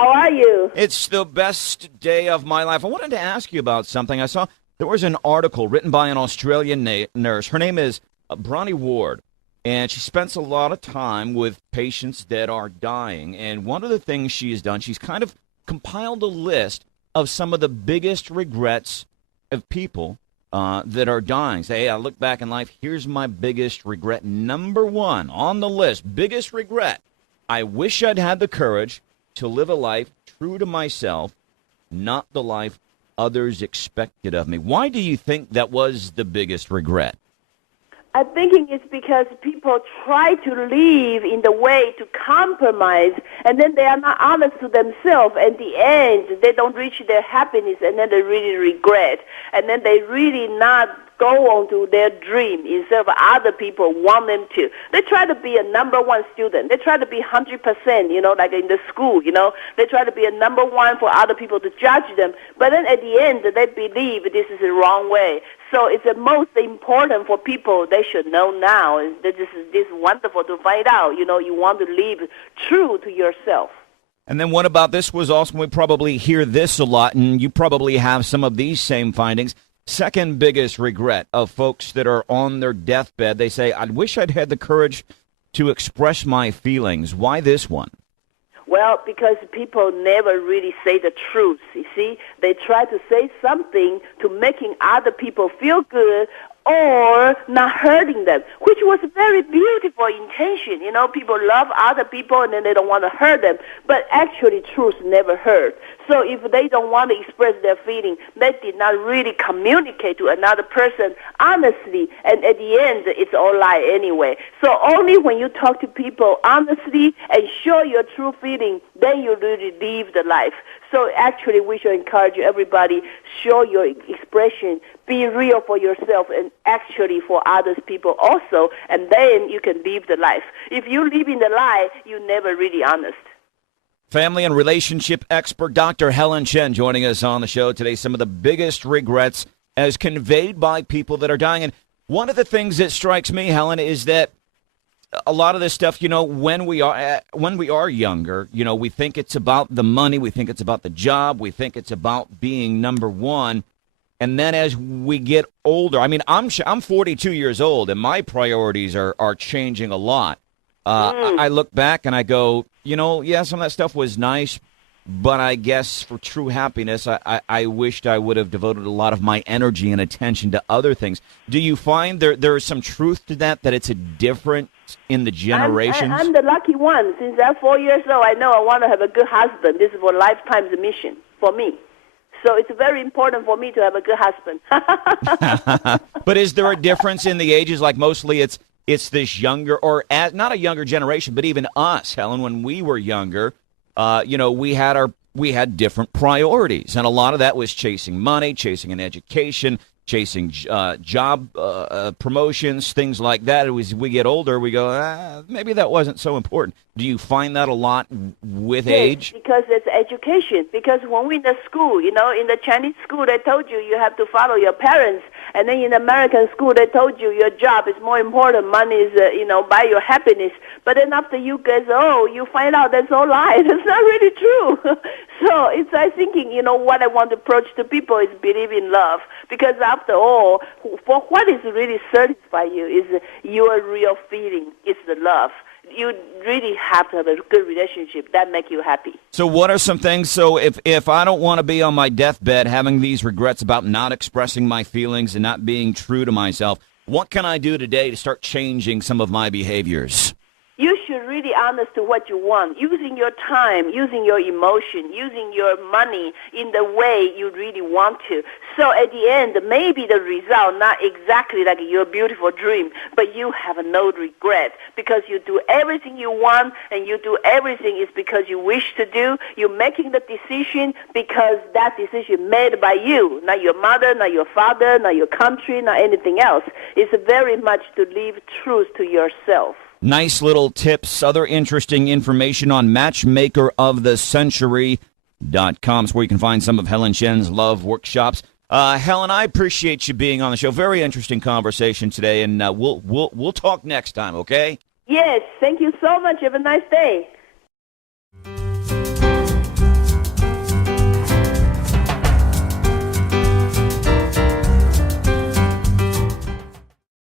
How are you? It's the best day of my life. I wanted to ask you about something. I saw there was an article written by an Australian nurse. Her name is Branden Rathert, and she spends a lot of time with patients that are dying. And one of the things she has done, she's kind of compiled a list of some of the biggest regrets of people that are dying. Say, hey, I look back in life, here's my biggest regret. Number one on the list, biggest regret. I wish I'd had the courage to live a life true to myself, not the life others expected of me. Why do you think that was the biggest regret? I'm thinking it's because people try to live in the way to compromise, and then they are not honest to themselves. At the end, they don't reach their happiness, and then they really regret. And then they really not go on to their dream instead of other people want them to. They try to be a number one student. They try to be 100%, like in the school, They try to be a number one for other people to judge them. But then at the end, they believe this is the wrong way. So it's the most important for people. They should know now. This is wonderful to find out. You want to live true to yourself. And then what about this was also, we probably hear this a lot, and you probably have some of these same findings. Second biggest regret of folks that are on their deathbed, they say, I wish I'd had the courage to express my feelings. Why this one? Well, because people never really say the truth, you see. They try to say something to making other people feel good or not hurting them, which was a very beautiful intention. People love other people and then they don't want to hurt them. But actually, truth never hurt. So if they don't want to express their feeling, they did not really communicate to another person honestly. And at the end, it's all lie anyway. So only when you talk to people honestly and show your true feeling, then you really live the life. So actually, we should encourage everybody, show your expression, be real for yourself and actually for others people also, and then you can live the life. If you live in the lie, you're never really honest. Family and relationship expert Dr. Hellen Chen joining us on the show today. Some of the biggest regrets as conveyed by people that are dying. And one of the things that strikes me, Helen, is that a lot of this stuff, when we are younger, we think it's about the money, we think it's about the job, we think it's about being number one. And then as we get older, I'm 42 years old, and my priorities are changing a lot. I look back and I go, some of that stuff was nice, but I guess for true happiness, I wished I would have devoted a lot of my energy and attention to other things. Do you find there is some truth to that it's a difference in the generations? I'm the lucky one. Since I'm 4 years old, I know I want to have a good husband. This is for lifetime's mission for me. So it's very important for me to have a good husband. But is there a difference in the ages? Like mostly it's this younger, or not a younger generation, but even us, Helen, when we were younger, we had different priorities. And a lot of that was chasing money, chasing an education, chasing job promotions, things like that. As we get older, we go, maybe that wasn't so important. Do you find that a lot with age? Because it's education. Because when we're in the school, in the Chinese school, they told you have to follow your parents. And then in American school, they told you your job is more important. Money is, buy your happiness. But then after you get old, you find out that's all lies. It's not really true. So it's, I thinking, what I want to approach to people is believe in love. Because after all, for what is really satisfy you is your real feeling. It's the love. You really have to have a good relationship that make you happy. So what are some things, so if I don't want to be on my deathbed having these regrets about not expressing my feelings and not being true to myself, what can I do today to start changing some of my behaviors? You should really honest to what you want, using your time, using your emotion, using your money in the way you really want to. So at the end, maybe the result not exactly like your beautiful dream, but you have no regret because you do everything you want and you do everything is because you wish to do. You're making the decision because that decision made by you, not your mother, not your father, not your country, not anything else. It's very much to live truth to yourself. Nice little tips, other interesting information on matchmakerofthecentury.com is where you can find some of Hellen Chen's love workshops. Helen, I appreciate you being on the show. Very interesting conversation today, and we'll talk next time, okay? Yes, thank you so much. Have a nice day.